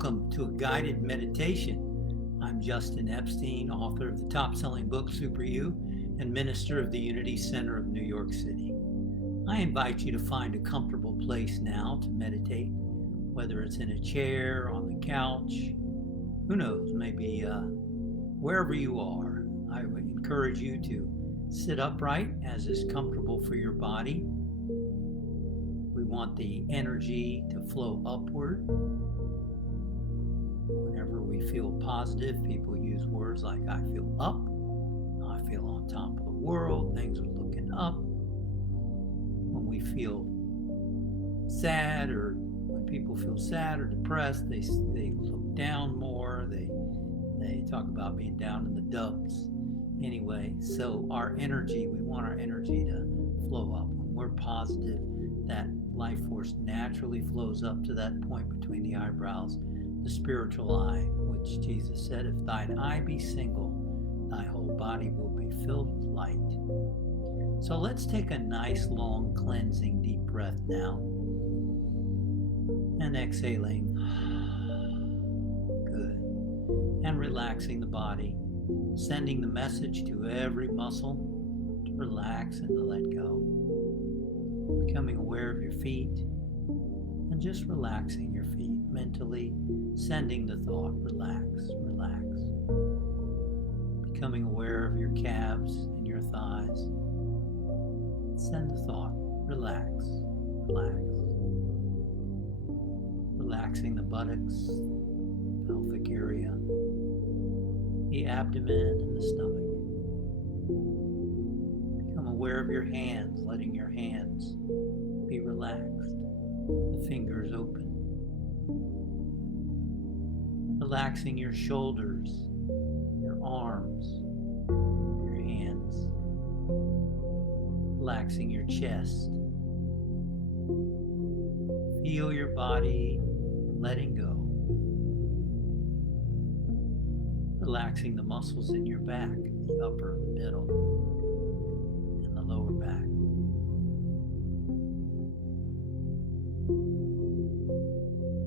Welcome to a guided meditation. I'm Justin Epstein, author of the top-selling book Super You and minister of the Unity Center of New York City. I invite you to find a comfortable place now to meditate, whether it's in a chair, on the couch, who knows, maybe wherever you are. I would encourage you to sit upright as is comfortable for your body. We want the energy to flow upward. Whenever we feel positive, people use words like I feel up, I feel on top of the world, things are looking up. When we feel sad, or when people feel sad or depressed, they look down more, they talk about being down in the dumps. Anyway, so our energy, we want our energy to flow up. When we're positive, that life force naturally flows up to that point between the eyebrows, the spiritual eye, which Jesus said, if thine eye be single, thy whole body will be filled with light. So let's take a nice, long, cleansing, deep breath now. And exhaling. Good. And relaxing the body, sending the message to every muscle to relax and to let go. Becoming aware of your feet and just relaxing your feet, mentally sending the thought, relax, relax. Becoming aware of your calves and your thighs. Send the thought, relax, relax. Relaxing the buttocks, pelvic area, the abdomen and the stomach. Become aware of your hands, letting your hands be relaxed, the fingers open. Relaxing your shoulders, your arms, your hands. Relaxing your chest. Feel your body letting go. Relaxing the muscles in your back, the upper, the middle, and the lower back.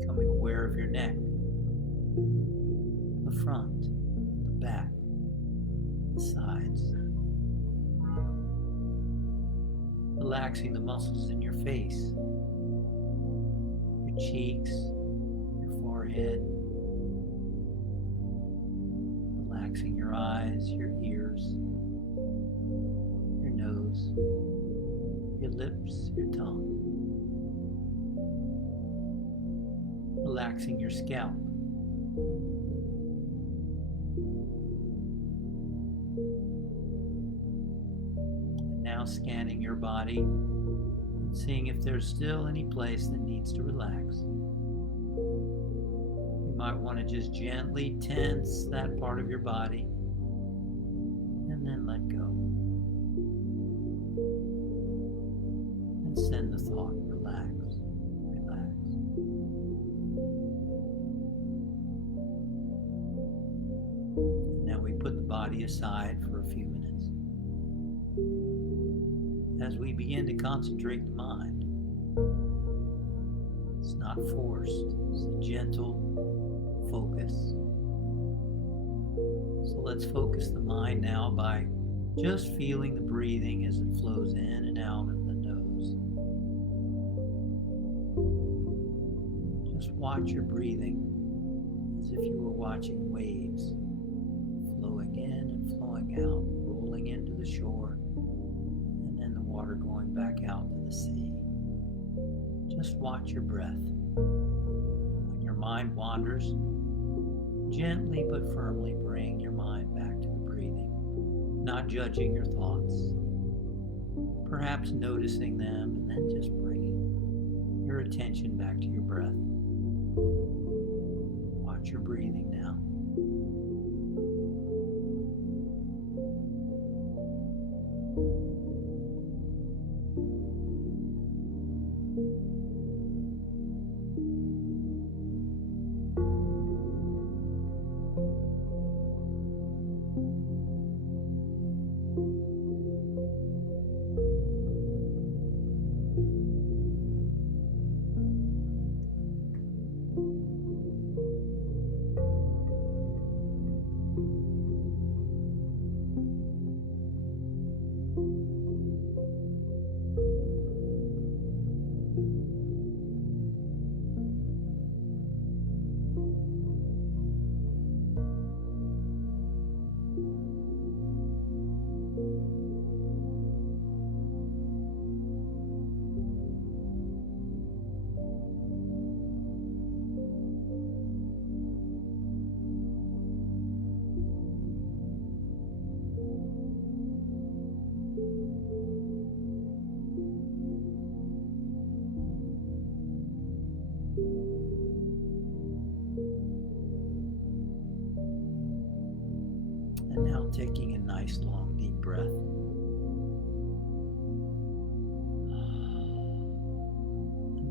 Becoming aware of your neck, the front, the back, the sides. Relaxing the muscles in your face, your cheeks, your forehead. Relaxing your eyes, your ears, your nose, your lips, your tongue. Relaxing your scalp. And now scanning your body and seeing if there's still any place that needs to relax. You might want to just gently tense that part of your body and then let go. And send the thought, relax, relax. Now we put the body aside for a few minutes as we begin to concentrate the mind. It's not forced, it's a gentle focus. So let's focus the mind now by just feeling the breathing as it flows in and out of the nose. Just watch your breathing as if you were watching waves flowing in and flowing out, rolling into the shore, and then the water going back out to the sea. Just watch your breath. When your mind wanders, gently but firmly bring your mind back to the breathing, not judging your thoughts, perhaps noticing them, and then just bringing your attention back to your breath. Watch your breathing now.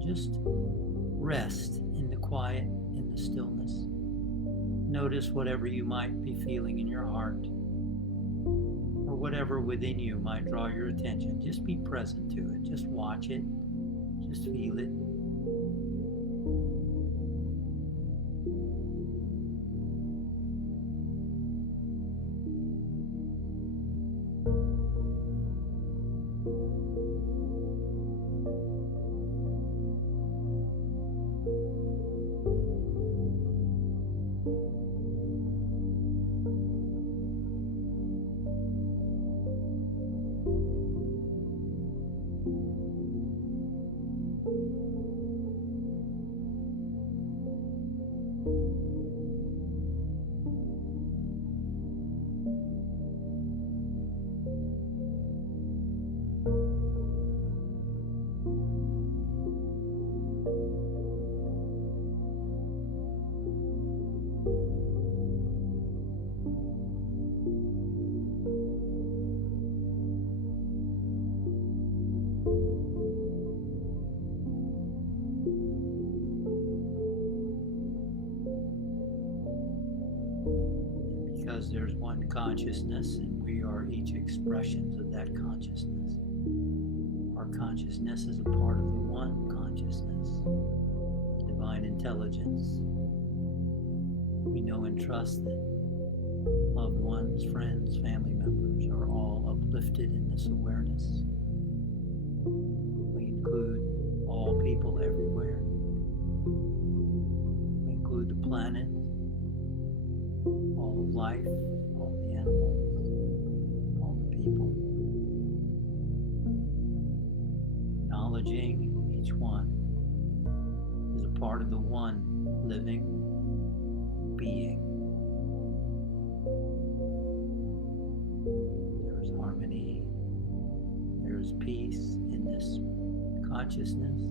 just rest in the quiet, in the stillness. Notice whatever you might be feeling in your heart, or whatever within you might draw your attention. Just be present to it. Just watch it. Just feel it. Because there's one consciousness and we are each expressions of that consciousness. Our consciousness is a part of the one consciousness, the divine intelligence. We know and trust that loved ones, friends, family members are all uplifted in this awareness. We include all people everywhere. We include the planet, all of life, all the animals, all the people. Acknowledging each one is a part of the one living being. There is harmony, there is peace in this consciousness,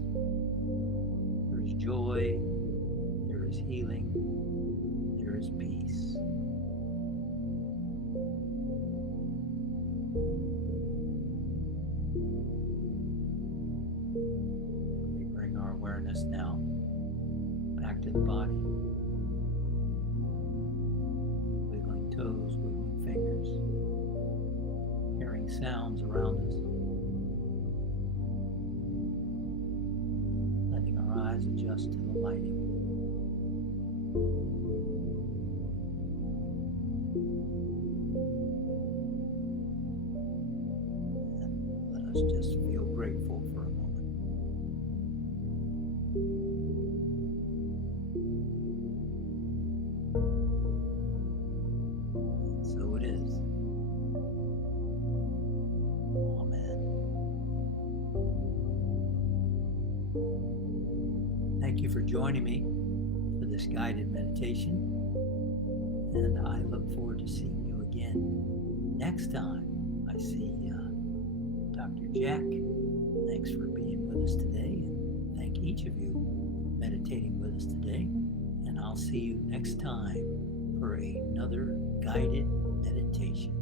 there is joy, there is healing, there is peace. We bring our awareness now back to the body. Wiggling toes, wiggling fingers, hearing sounds around us. Letting our eyes adjust to the lighting. Just feel grateful for a moment. And so it is. Amen. Thank you for joining me for this guided meditation, and I look forward to seeing you again next time I see Dr. Jack. Thanks for being with us today, and thank each of you for meditating with us today. And I'll see you next time for another guided meditation.